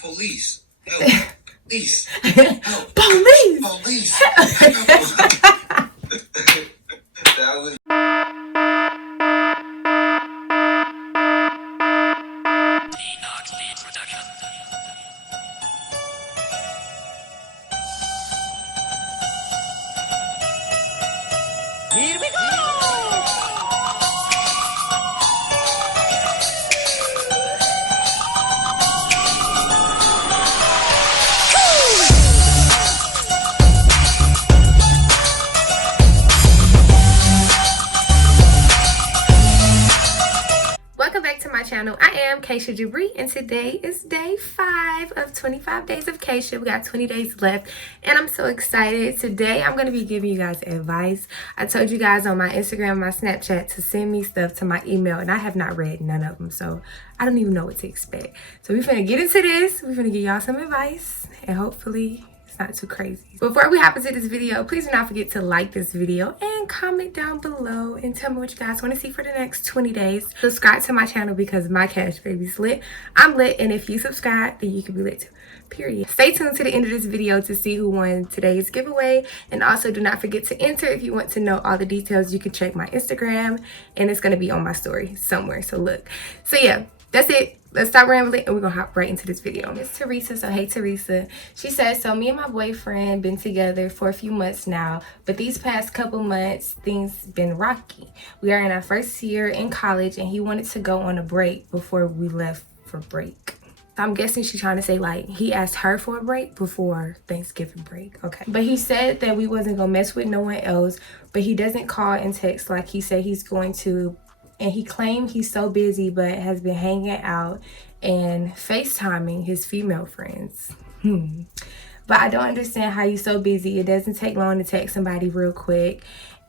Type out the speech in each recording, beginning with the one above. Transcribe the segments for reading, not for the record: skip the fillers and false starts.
Police. Help. Police. Help. Police. Police. Help. That was. Here we go. Welcome back to my channel. I am Kashia and today is day 5 of 25 days of Kashia. We got 20 days left and I'm so excited. Today I'm going to be giving you guys advice. I told you guys on my Instagram, my Snapchat to send me stuff to my email and I have not read none of them, so I don't even know what to expect. So we're finna get into this. We're finna give y'all some advice and hopefully not too crazy. Before we hop into this video, please do not forget to like this video and comment down below and tell me what you guys want to see for the next 20 days. Subscribe to my channel because my cash baby's lit. I'm lit, and if you subscribe, then you can be lit too. Period. Stay tuned to the end of this video to see who won today's giveaway, and also do not forget to enter. If you want to know all the details, you can check my Instagram and it's going to be on my story somewhere, so look. So yeah, that's it. Let's stop rambling and we're gonna hop right into this video. Miss Teresa, so hey Teresa. She says, so me and my boyfriend been together for a few months now, but these past couple months things been rocky. We are in our first year in college and he wanted to go on a break before we left for break. I'm guessing she's trying to say like he asked her for a break before Thanksgiving break. Okay. But he said that we wasn't gonna mess with no one else, but he doesn't call and text like he said he's going to. And he claimed he's so busy but has been hanging out and FaceTiming his female friends. But I don't understand how you're so busy. It doesn't take long to text somebody real quick.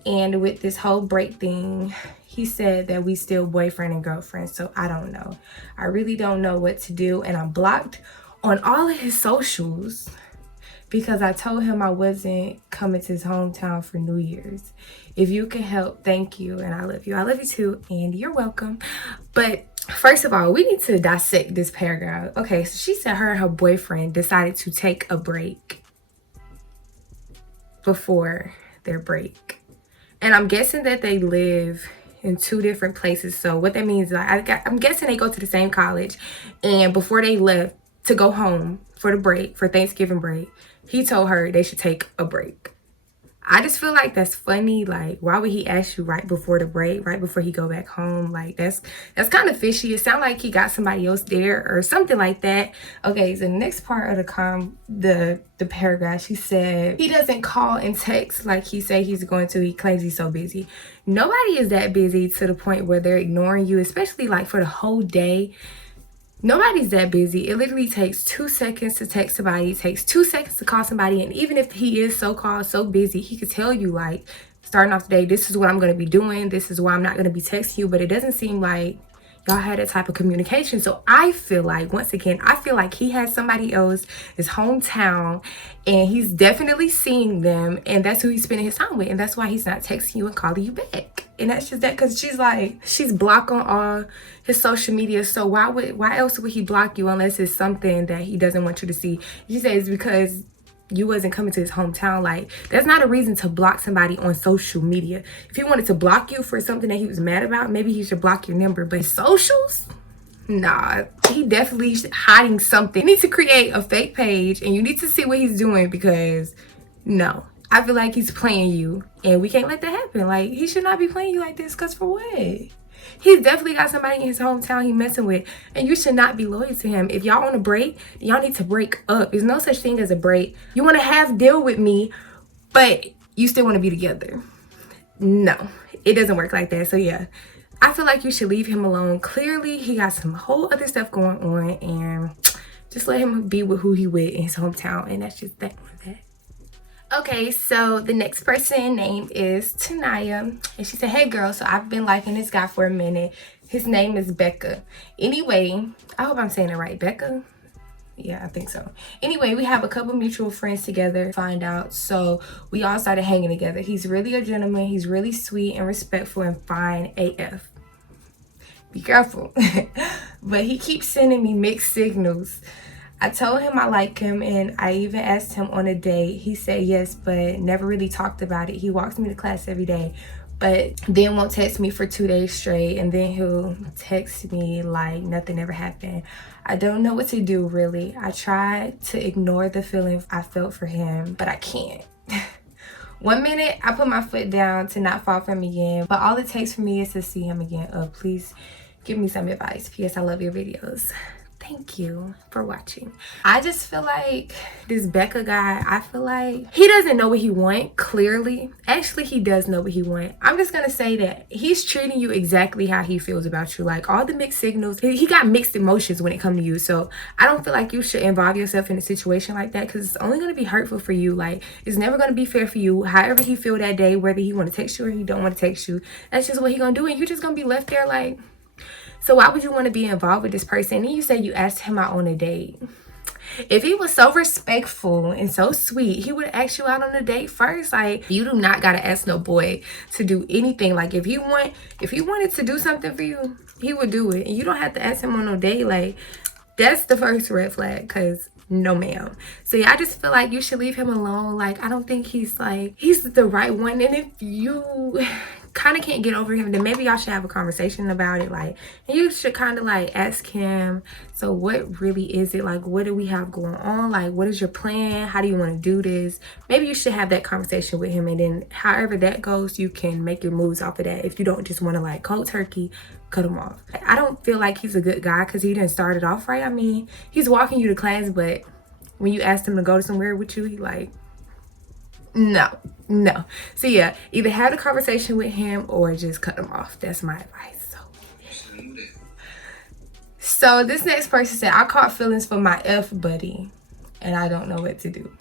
And with this whole break thing, he said that we still boyfriend and girlfriend. So I don't know. I really don't know what to do. And I'm blocked on all of his socials because I told him I wasn't coming to his hometown for New Year's. If you can help, thank you, and I love you. I love you too, and you're welcome. But first of all, we need to dissect this paragraph. Okay, so she said her and her boyfriend decided to take a break before their break. And I'm guessing that they live in 2 different places. So what that means is I'm guessing they go to the same college, and before they left to go home for the break, for Thanksgiving break, he told her they should take a break. I just feel like that's funny. Like, why would he ask you right before the break, right before he go back home? Like, that's kind of fishy. It sounds like he got somebody else there or something like that. Okay, so the next part of the paragraph, she said he doesn't call and text like he said he's going to. He claims he's so busy. Nobody is that busy to the point where they're ignoring you, especially like for the whole day. Nobody's that busy. It literally takes 2 seconds to text somebody. It takes 2 seconds to call somebody. And even if he is so-called so busy, he could tell you, like, starting off the day, this is what I'm going to be doing. This is why I'm not going to be texting you. But it doesn't seem like y'all had that type of communication. So I feel like, once again, I feel like he has somebody else, his hometown, and he's definitely seeing them. And that's who he's spending his time with. And that's why he's not texting you and calling you back. And that's just that, because she's blocked on all his social media. So why else would he block you unless it's something that he doesn't want you to see? She says because you wasn't coming to his hometown. Like, that's not a reason to block somebody on social media. If he wanted to block you for something that he was mad about, maybe he should block your number. But socials? Nah, he definitely hiding something. You need to create a fake page and you need to see what he's doing, because no. I feel like he's playing you, and we can't let that happen. Like, he should not be playing you like this, because for what? He's definitely got somebody in his hometown he messing with, and you should not be loyal to him. If y'all on a break, y'all need to break up. There's no such thing as a break. You want to have deal with me, but you still want to be together. No, it doesn't work like that. So yeah, I feel like you should leave him alone. Clearly, he got some whole other stuff going on, and just let him be with who he with in his hometown, and that's just that one. Okay, so the next person name is Tanaya, and she said, hey girl, so I've been liking this guy for a minute. His name is Becca. Anyway, I hope I'm saying it right. Becca? Yeah, I think so. Anyway, we have a couple mutual friends together, find out, so we all started hanging together. He's really a gentleman. He's really sweet and respectful and fine AF. Be careful. But he keeps sending me mixed signals. I told him I like him, and I even asked him on a date. He said yes, but never really talked about it. He walks me to class every day, but then won't text me for 2 days straight, and then he'll text me like nothing ever happened. I don't know what to do, really. I tried to ignore the feeling I felt for him, but I can't. 1 minute, I put my foot down to not fall for him again, but all it takes for me is to see him again. Please give me some advice. P.S. I love your videos. Thank you for watching. I just feel like this Becca guy, I feel like he doesn't know what he wants, clearly. Actually, he does know what he wants. I'm just gonna say that he's treating you exactly how he feels about you. Like, all the mixed signals, he got mixed emotions when it comes to you. So I don't feel like you should involve yourself in a situation like that, because it's only gonna be hurtful for you. Like, it's never gonna be fair for you. However he feel that day, whether he wanna text you or he don't wanna text you, that's just what he gonna do, and you're just gonna be left there like, so why would you want to be involved with this person? And you said you asked him out on a date. If he was so respectful and so sweet, he would ask you out on a date first. Like, you do not gotta ask no boy to do anything. Like, if he wanted to do something for you, he would do it, and you don't have to ask him on no date. Like, that's the first red flag, because no ma'am. So yeah, I just feel like you should leave him alone. Like, I don't think he's the right one. And if you kind of can't get over him, then maybe y'all should have a conversation about it. Like, and you should kind of like ask him, so what really is it? Like, what do we have going on? Like, what is your plan? How do you want to do this? Maybe you should have that conversation with him, and then however that goes, you can make your moves off of that. If you don't just want to like cold turkey cut him off. I don't feel like he's a good guy because he didn't start it off right. I mean, he's walking you to class, but when you asked him to go to somewhere with you, he like, no. So yeah, either have a conversation with him or just cut him off. That's my advice. So this next person said, I caught feelings for my F buddy and I don't know what to do.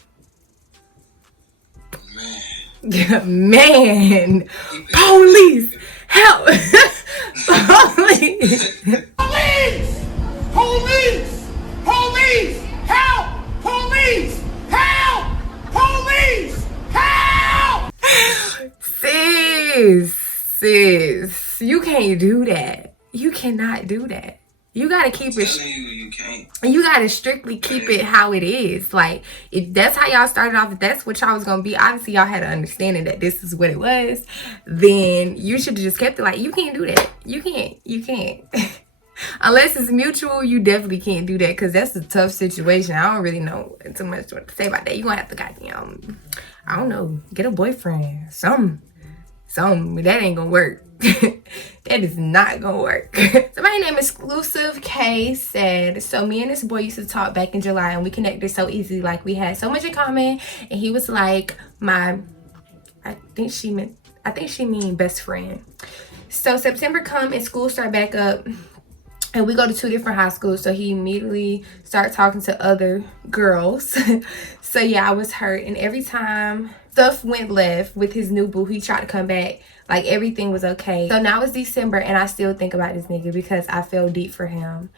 Man. Police, help. Police. Help! Police! Help! Police! Help! Sis, you can't do that. You cannot do that. You gotta keep it. You can't. You gotta strictly keep it how it is. Like, if that's how y'all started off, if that's what y'all was gonna be, obviously y'all had an understanding that this is what it was, then you should have just kept it. Like, you can't do that. You can't. Unless it's mutual, you definitely can't do that, because that's a tough situation. I don't really know too much what to say about that. You're gonna have to goddamn, I don't know, get a boyfriend. Something. That ain't gonna work. That is not gonna work. Somebody named Exclusive K said, so me and this boy used to talk back in July and we connected so easily. Like, we had so much in common, and he was like my, I think she mean best friend. So September come and school start back up, and we go to 2 different high schools, so he immediately started talking to other girls. So yeah, I was hurt, and every time stuff went left with his new boo, he tried to come back, like everything was okay. So now it's December, and I still think about this nigga because I feel deep for him.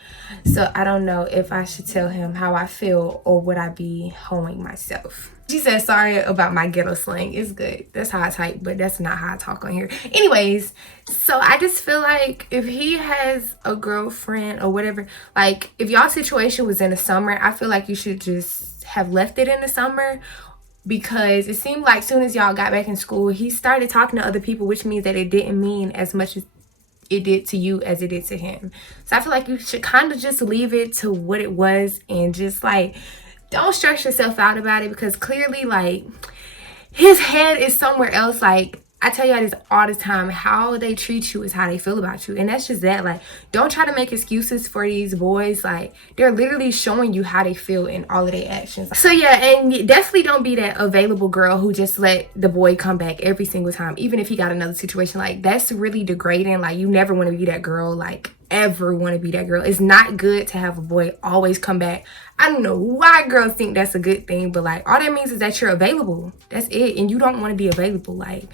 So I don't know if I should tell him how I feel, or would I be hoeing myself? She said, sorry about my ghetto slang. It's good. That's how I type, but that's not how I talk on here. Anyways, so I just feel like if he has a girlfriend or whatever, like if y'all situation was in the summer, I feel like you should just have left it in the summer, because it seemed like soon as y'all got back in school, he started talking to other people, which means that it didn't mean as much as it did to you as it did to him. So I feel like you should kind of just leave it to what it was, and just like, don't stress yourself out about it, because clearly, like, his head is somewhere else. Like, I tell y'all this all the time, how they treat you is how they feel about you. And that's just that. Like, don't try to make excuses for these boys. Like, they're literally showing you how they feel in all of their actions. So yeah, and definitely don't be that available girl who just let the boy come back every single time, even if he got another situation. Like, that's really degrading. Like, you never want to be that girl. Like, ever want to be that girl. It's not good to have a boy always come back. I don't know why girls think that's a good thing, but like, all that means is that you're available. That's it. And you don't want to be available. Like,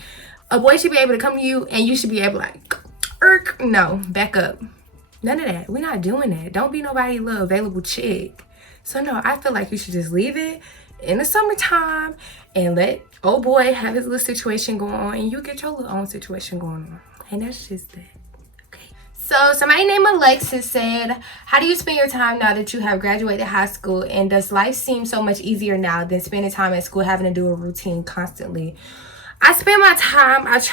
a boy should be able to come to you, and you should be able to like, no, back up. None of that. We're not doing that. Don't be nobody little available chick. So no, I feel like you should just leave it in the summertime and let old boy have his little situation going on, and you get your little own situation going on. And that's just that. So somebody named Alexis said, how do you spend your time now that you have graduated high school, and does life seem so much easier now than spending time at school having to do a routine constantly? I spend my time, as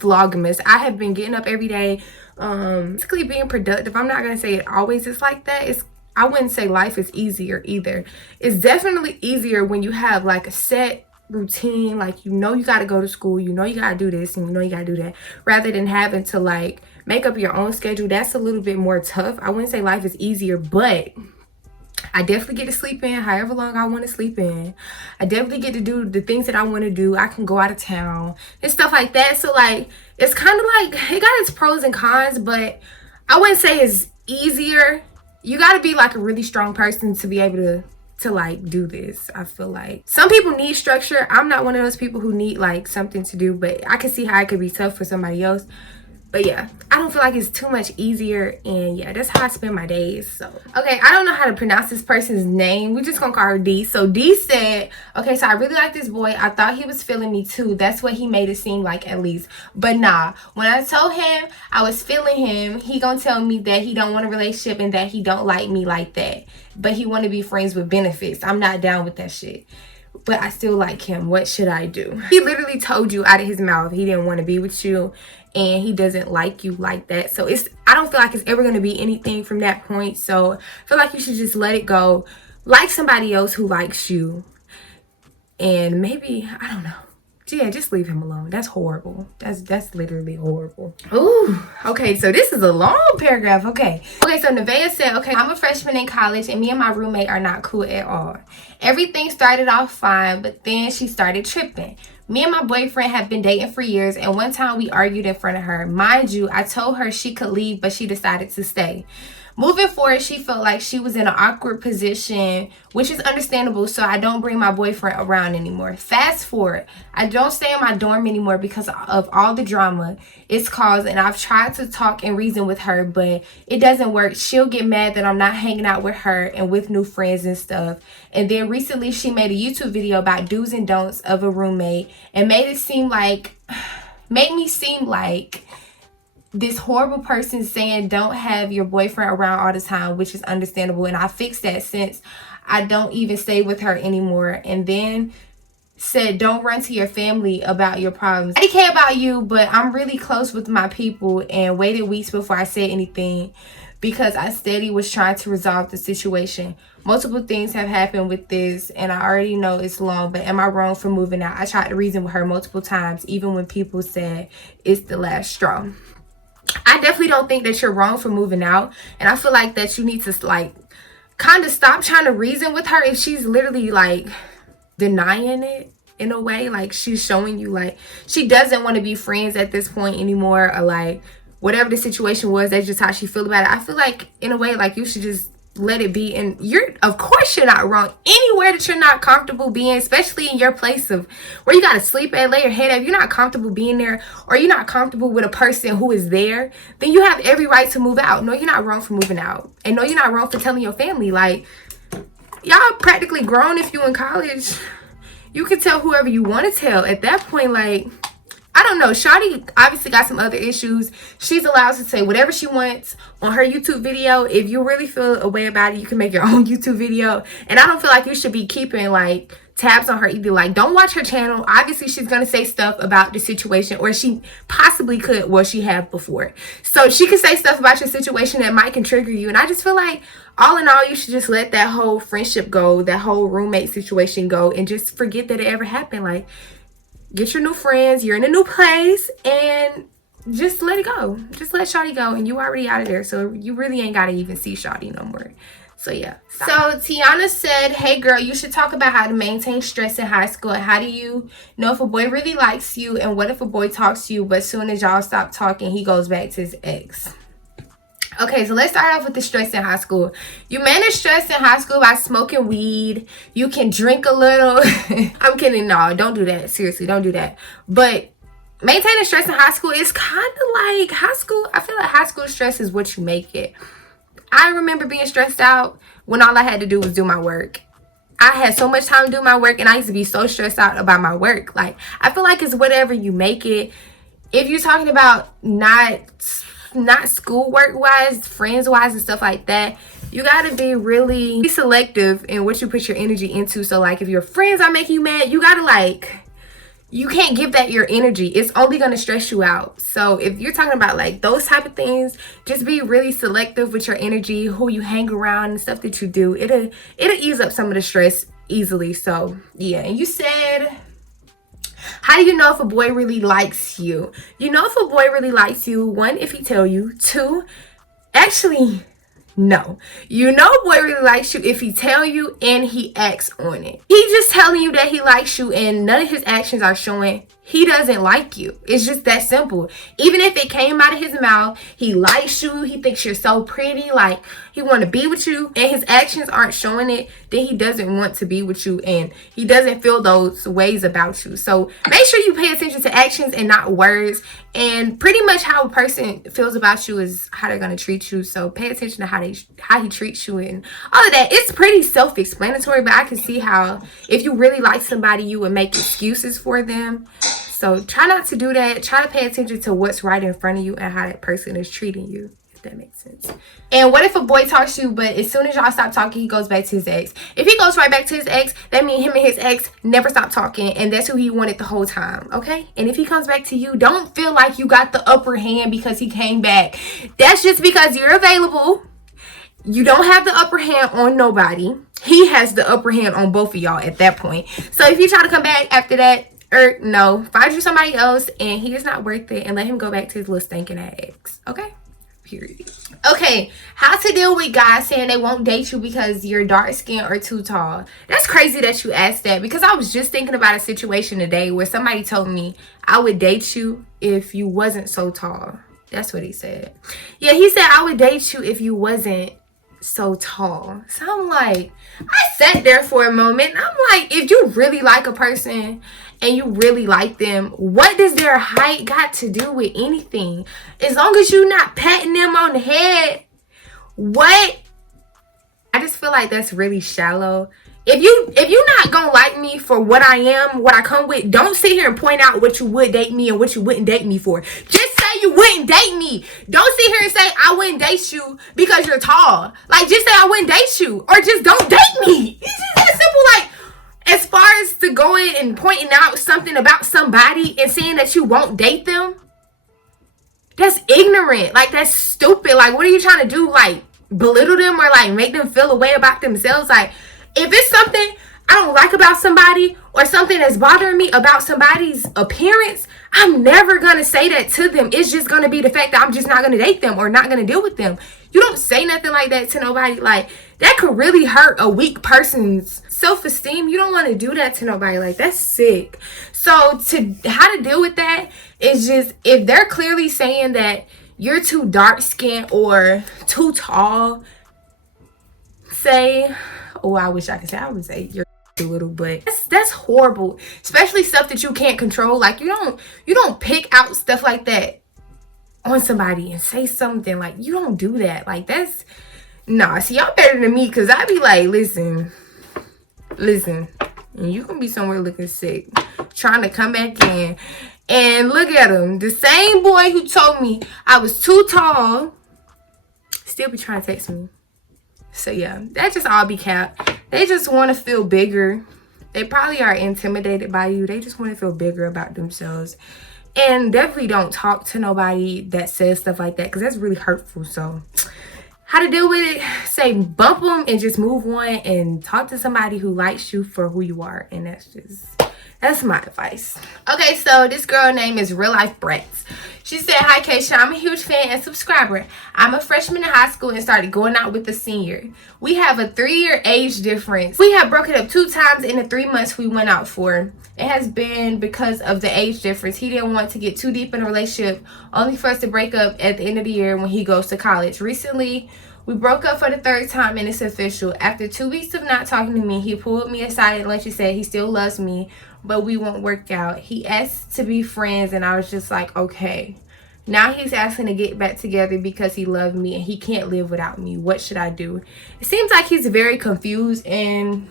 vlogmas, I have been getting up every day, basically being productive. I'm not gonna say it always is like that. I wouldn't say life is easier either. It's definitely easier when you have like a set routine, like you got to go to school, you got to do this, and you got to do that, rather than having to like make up your own schedule. That's a little bit more tough. I wouldn't say life is easier, but I definitely get to sleep in however long I want to sleep in. I definitely get to do the things that I want to do. I can go out of town and stuff like that. So like, it's kind of like, it got its pros and cons, but I wouldn't say it's easier. You got to be like a really strong person to be able to like do this. I feel like some people need structure. I'm not one of those people who need like something to do, but I can see how it could be tough for somebody else. But yeah, I don't feel like it's too much easier, and yeah, that's how I spend my days. So okay, I don't know how to pronounce this person's name. We're just gonna call her D. So D said, okay, so I really like this boy. I thought he was feeling me too. That's what he made it seem like, at least. But nah, when I told him I was feeling him, he gonna tell me that he don't want a relationship and that he don't like me like that, but he want to be friends with benefits. I'm not down with that shit, but I still like him. What should I do? He literally told you out of his mouth he didn't want to be with you and he doesn't like you like that. So I don't feel like it's ever going to be anything from that point. So I feel like you should just let it go. Like somebody else who likes you. And maybe, I don't know. Yeah, just leave him alone. That's horrible. That's literally horrible. Ooh, okay, so this is a long paragraph. Okay, so Nevaeh said, okay, I'm a freshman in college and me and my roommate are not cool at all. Everything started off fine, but then she started tripping. Me and my boyfriend have been dating for years, and one time we argued in front of her. Mind you, I told her she could leave, but she decided to stay. Moving forward, she felt like she was in an awkward position, which is understandable, so I don't bring my boyfriend around anymore. Fast forward, I don't stay in my dorm anymore because of all the drama it's caused, and I've tried to talk and reason with her, but it doesn't work. She'll get mad that I'm not hanging out with her and with new friends and stuff. And then recently, she made a YouTube video about do's and don'ts of a roommate and made me seem like this horrible person, saying don't have your boyfriend around all the time, which is understandable. And I fixed that since I don't even stay with her anymore. And then said don't run to your family about your problems. I care about you, but I'm really close with my people, and waited weeks before I said anything because I steady was trying to resolve the situation. Multiple things have happened with this, and I already know it's long, but am I wrong for moving out? I tried to reason with her multiple times, even when people said it's the last straw. I definitely don't think that you're wrong for moving out, and I feel like that you need to like kind of stop trying to reason with her if she's literally like denying it in a way. Like she's showing you like she doesn't want to be friends at this point anymore, or like whatever the situation was, that's just how she feel about it. I feel like in a way like you should just let it be, and of course you're not wrong anywhere that you're not comfortable being, especially in your place of where you got to sleep at, lay your head up. If you're not comfortable being there, or you're not comfortable with a person who is there, then you have every right to move out. No, you're not wrong for moving out, and no, you're not wrong for telling your family. Like, y'all practically grown. If you in college, you can tell whoever you want to tell at that point. Like, I don't know. Shawty obviously got some other issues. She's allowed to say whatever she wants on her YouTube video. If you really feel a way about it, you can make your own YouTube video. And I don't feel like you should be keeping like tabs on her either. Like, don't watch her channel. Obviously, she's going to say stuff about the situation, or she possibly could. Well, she have before. So she could say stuff about your situation that might can trigger you. And I just feel like all in all, you should just let that whole friendship go, that whole roommate situation go, and just forget that it ever happened. Like, get your new friends, you're in a new place, and just let it go. Just let Shawty go, and you already out of there, so you really ain't got to even see Shawty no more. So yeah. So Tiana said, hey girl, you should talk about how to maintain stress in high school, and how do you know if a boy really likes you, and what if a boy talks to you, but as soon as y'all stop talking, he goes back to his ex. Okay, so let's start off with the stress in high school. You manage stress in high school by smoking weed. You can drink a little. I'm kidding. No, don't do that. Seriously, don't do that. But maintaining stress in high school is kind of like high school. I feel like high school stress is what you make it. I remember being stressed out when all I had to do was do my work. I had so much time to do my work, and I used to be so stressed out about my work. Like, I feel like it's whatever you make it. If you're talking about not schoolwork wise, friends wise and stuff like that, you gotta be really selective in what you put your energy into. So like if your friends are making you mad, you gotta like, you can't give that your energy. It's only going to stress you out. So if you're talking about like those type of things, just be really selective with your energy, who you hang around and stuff that you do. It'll ease up some of the stress easily. So yeah. And you said, how do you know if a boy really likes you? You know if a boy really likes you, one, if he tell you. Two, actually, no. You know a boy really likes you if he tell you and he acts on it. He just telling you that he likes you and none of his actions are showing he doesn't like you. It's just that simple. Even if it came out of his mouth, he likes you, he thinks you're so pretty, like he want to be with you, and his actions aren't showing it, then he doesn't want to be with you and he doesn't feel those ways about you. So make sure you pay attention to actions and not words. And pretty much how a person feels about you is how they're going to treat you. So pay attention to how he treats you and all of that. It's pretty self-explanatory, but I can see how if you really like somebody, you would make excuses for them. So try not to do that. Try to pay attention to what's right in front of you and how that person is treating you, if that makes sense. And what if a boy talks to you, but as soon as y'all stop talking, he goes back to his ex? If he goes right back to his ex, that means him and his ex never stopped talking, and that's who he wanted the whole time, okay? And if he comes back to you, don't feel like you got the upper hand because he came back. That's just because you're available. You don't have the upper hand on nobody. He has the upper hand on both of y'all at that point. So if you try to come back after that, no, find you somebody else, and he is not worth it, and let him go back to his little stinking ex, okay? Period. Okay, how to deal with guys saying they won't date you because you're dark skinned or too tall. That's crazy that you asked that, because I was just thinking about a situation today where somebody told me I would date you if you wasn't so tall. That's what he said. Yeah, he said I would date you if you wasn't so tall. So I'm like, I sat there for a moment and I'm like, if you really like a person and you really like them, what does their height got to do with anything? As long as you're not patting them on the head, what? I just feel like that's really shallow. If you're not gonna like me for what I am, what I come with, don't sit here and point out what you would date me and what you wouldn't date me for. Just say you wouldn't date me. Don't sit here and say I wouldn't date you because you're tall. Like, just say I wouldn't date you, or just don't date me. It's just that simple. Like, as far as to going and pointing out something about somebody and saying that you won't date them, that's ignorant. Like, that's stupid. Like, what are you trying to do? Like, belittle them or like make them feel a way about themselves? Like, if it's something I don't like about somebody or something that's bothering me about somebody's appearance, I'm never going to say that to them. It's just going to be the fact that I'm just not going to date them or not going to deal with them. You don't say nothing like that to nobody. Like, that could really hurt a weak person's self-esteem. You don't want to do that to nobody. Like, that's sick. So how to deal with that is just, if they're clearly saying that you're too dark skinned or too tall, say, oh, I wish I could say, I would say you're too little, but that's horrible. Especially stuff that you can't control. Like, you don't pick out stuff like that on somebody and say something. Like, you don't do that. Like, that's, nah, see, y'all better than me, because I be like, listen, and you can be somewhere looking sick, trying to come back in, and look at him. The same boy who told me I was too tall still be trying to text me. So yeah, that just all be cap. They just want to feel bigger. They probably are intimidated by you. They just want to feel bigger about themselves. And definitely don't talk to nobody that says stuff like that, because that's really hurtful. So how to deal with it? Say bump them and just move on and talk to somebody who likes you for who you are. And that's my advice. Okay, so this girl name is Real Life Bratz. She said, hi, Kashia. I'm a huge fan and subscriber. I'm a freshman in high school and started going out with a senior. We have a 3-year age difference. We have broken up 2 times in the 3 months we went out for. It has been because of the age difference. He didn't want to get too deep in a relationship, only for us to break up at the end of the year when he goes to college. Recently, we broke up for the 3rd time and it's official. After 2 weeks of not talking to me, he pulled me aside at lunch and said he still loves me, but we won't work out. He asked to be friends and I was just like, okay. Now he's asking to get back together because he loved me and he can't live without me. What should I do? It seems like he's very confused, and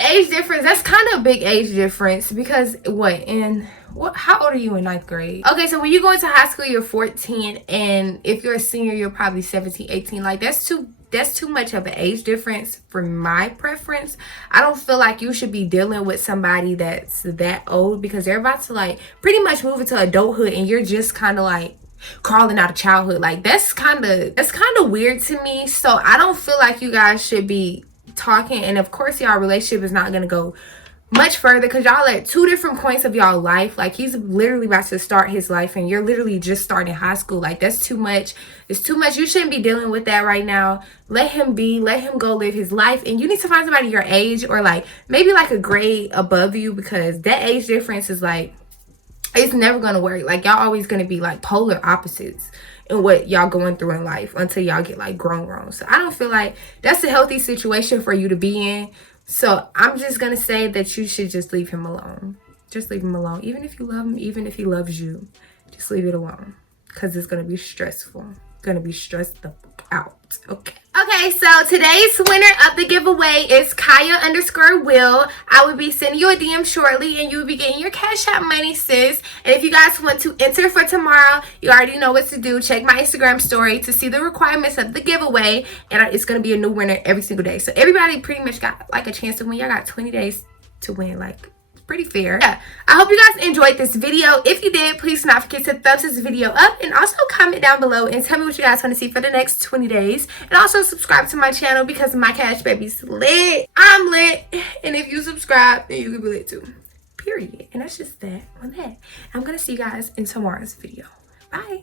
age difference, that's kind of a big age difference because how old are you in 9th grade? Okay, so when you go into high school, you're 14, and if you're a senior, you're probably 17, 18. Like, that's too much of an age difference for my preference. I don't feel like you should be dealing with somebody that's that old, because they're about to like pretty much move into adulthood, and you're just kind of like crawling out of childhood. Like, that's kind of weird to me. So I don't feel like you guys should be talking, and of course y'all relationship is not gonna go much further because y'all at two different points of y'all life. Like, he's literally about to start his life and you're literally just starting high school. Like, that's too much. It's too much. You shouldn't be dealing with that right now. Let him go live his life, and you need to find somebody your age, or like maybe like a grade above you, because that age difference is like, it's never gonna work. Like, y'all always gonna be like polar opposites in what y'all going through in life until y'all get like grown. So I don't feel like that's a healthy situation for you to be in. So I'm just gonna say that you should just leave him alone. Just leave him alone. Even if you love him, even if he loves you, just leave it alone, because it's gonna be stressful. Gonna be stressed out. Okay, so today's winner of the giveaway is Kaya_Will. I will be sending you a DM shortly, and you will be getting your Cash App money, sis. And if you guys want to enter for tomorrow, you already know what to do. Check my Instagram story to see the requirements of the giveaway, and it's gonna be a new winner every single day. So everybody pretty much got like a chance to win. Y'all got 20 days to win. Like, pretty fair. Yeah, I hope you guys enjoyed this video. If you did, please do not forget to thumbs this video up, and also comment down below and tell me what you guys want to see for the next 20 days. And also subscribe to my channel, because my Cash Baby's lit. I'm lit, and if you subscribe, then you can be lit too. Period. And that's just that on that. I'm gonna see you guys in tomorrow's video. Bye.